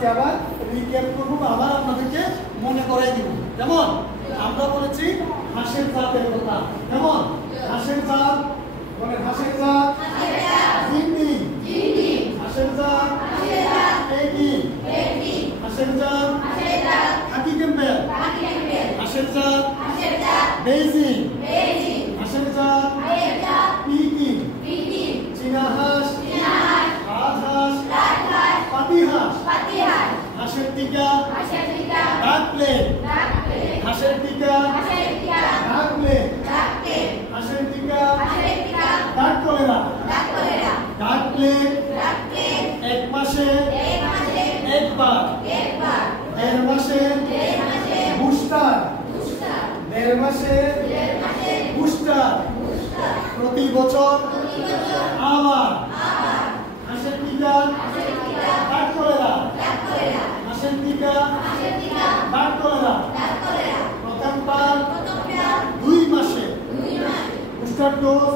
আজকে আবার রিক্যাপ করব, আবার আপনাদেরকে মনে করাই দিব। যেমন আমরা বলেছি হাঁসের জাতের কথা। যেমন হাঁসের জাত, বলে হাঁসের জাত জিন্দি, হাঁসের জাত পেগি, হাঁসের জাত খাকি ক্যাম্পবেল, হাঁসের জাত বেইজিং, হাঁসের জাত পিকিং, চীনা হাঁস, রাজহাঁস, পাতিহাঁস, হাঁসের টিকা ডাক প্লেগ, হাঁসের টিকা ডাক প্লেগ, হাঁসের টিকা ডাক কলেরা, ডাক প্লেগ এক মাসে একবার, দেড় মাসে বুস্টার, দেড় মাসে বুস্টার, প্রতি বছর আবার হাঁসের টিকা ডাক কলেরা, হাঁসের টিকা ডাক কলেরা প্রথমবার 2 মাসে, বুস্টার ডোজ